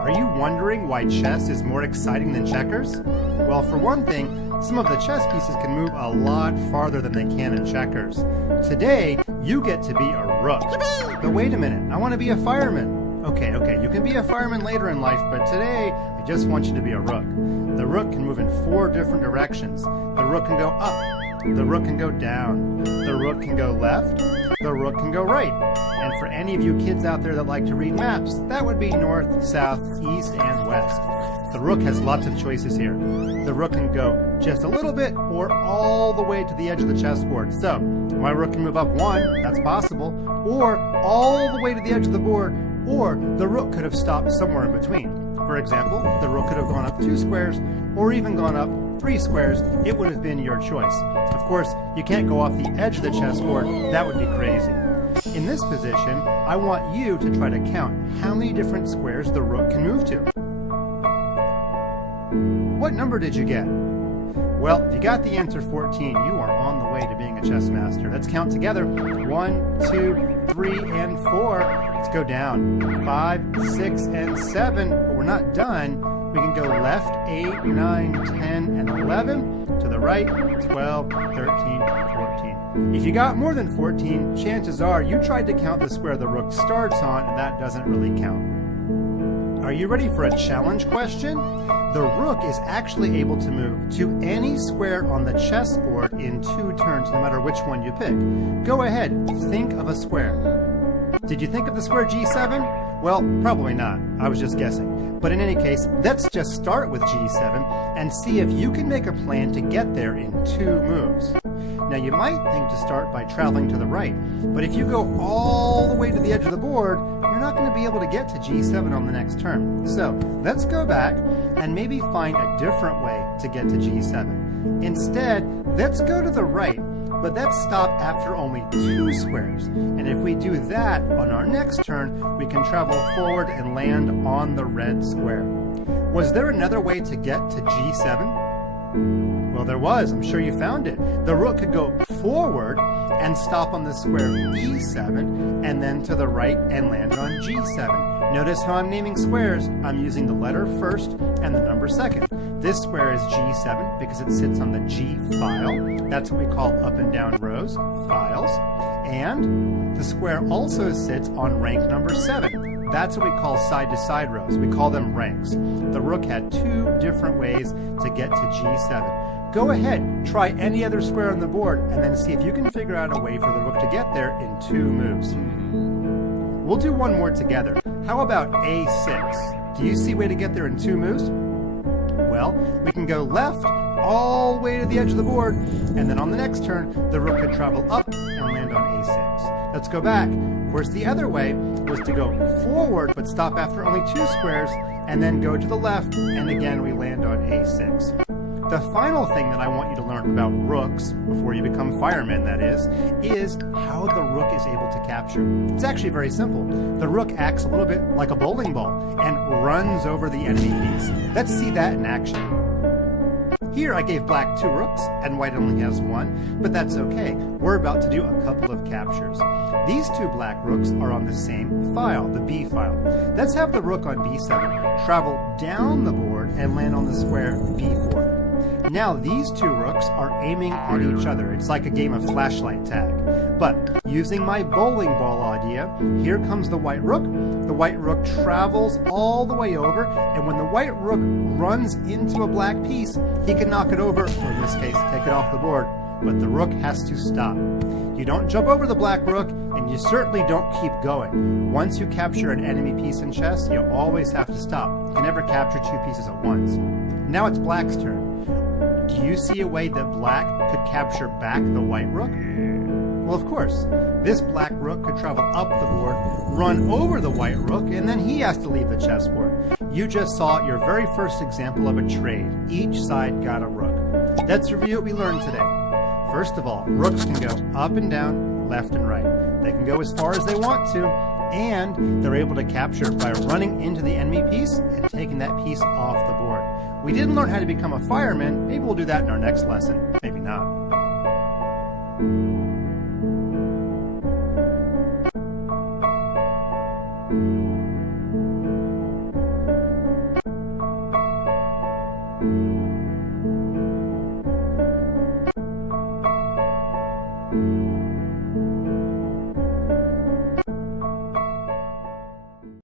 Are you wondering why chess is more exciting than checkers? Well, for one thing, some of the chess pieces can move a lot farther than they can in checkers. Today, you get to be a rook. But wait a minute, I want to be a fireman. Okay, you can be a fireman later in life, but today, I just want you to be a rook. The rook can move in 4 different directions. The rook can go up. The rook can go down. The rook can go left. The rook can go right. And for any of you kids out there that like to read maps, that would be north, south, east, and west. The rook has lots of choices here. The rook can go just a little bit or all the way to the edge of the chessboard. So, my rook can move up 1, that's possible, or all the way to the edge of the board, or the rook could have stopped somewhere in between. For example, the rook could have gone up 2 squares, or even gone up 3 squares. It would have been your choice. Of course, you can't go off the edge of the chessboard. That would be crazy. In this position, I want you to try to count how many different squares the rook can move to. What number did you get? Well, if you got the answer 14, you are on the way to being a chess master. Let's count together. 1, 2, 3, and 4. Let's go down. 5, 6, and 7. But we're not done. We can go left, 8, 9, 10, and 11. To the right, 12, 13, 14. If you got more than 14, chances are you tried to count the square the rook starts on, and that doesn't really count. Are you ready for a challenge question? The rook is actually able to move to any square on the chessboard in 2 turns, no matter which one you pick. Go ahead, think of a square. Did you think of the square G7? Well, probably not. I was just guessing. But in any case, let's just start with G7 and see if you can make a plan to get there in 2 moves. Now, you might think to start by traveling to the right, but if you go all the way to the edge of the board, you're not going to be able to get to G7 on the next turn. So, let's go back and maybe find a different way to get to G7. Instead, let's go to the right, but let's stop after only 2 squares. And if we do that on our next turn, we can travel forward and land on the red square. Was there another way to get to G7? Well, there was. I'm sure you found it. The rook could go forward and stop on the square E7, and then to the right and land on G7. Notice how I'm naming squares. I'm using the letter first and the number second. This square is G7 because it sits on the G file. That's what we call up and down rows, files. And the square also sits on rank number 7. That's what we call side-to-side rows. We call them ranks. The rook had 2 different ways to get to G7. Go ahead, try any other square on the board, and then see if you can figure out a way for the rook to get there in 2 moves. We'll do one more together. How about A6? Do you see a way to get there in 2 moves? Well, we can go left all the way to the edge of the board, and then on the next turn, the rook could travel up and land on A6. Let's go back. Of course, the other way was to go forward, but stop after only 2 squares, and then go to the left, and again, we land on A6. The final thing that I want you to learn about rooks, before you become firemen that is how the rook is able to capture. It's actually very simple. The rook acts a little bit like a bowling ball and runs over the enemy piece. Let's see that in action. Here I gave black 2 rooks and white only has 1, but that's okay. We're about to do a couple of captures. These 2 black rooks are on the same file, the B file. Let's have the rook on B7 travel down the board and land on the square B4. Now these 2 rooks are aiming at each other. It's like a game of flashlight tag. But using my bowling ball idea, here comes the white rook. The white rook travels all the way over, and when the white rook runs into a black piece, he can knock it over, or in this case, take it off the board. But the rook has to stop. You don't jump over the black rook, and you certainly don't keep going. Once you capture an enemy piece in chess, you always have to stop. You can never capture 2 pieces at once. Now it's black's turn. Do you see a way that black could capture back the white rook? Well, of course. This black rook could travel up the board, run over the white rook, and then he has to leave the chessboard. You just saw your very first example of a trade. Each side got a rook. Let's review what we learned today. First of all, rooks can go up and down, left and right. They can go as far as they want to, and they're able to capture by running into the enemy piece and taking that piece off the board. We didn't learn how to become a fireman. Maybe we'll do that in our next lesson. Maybe not.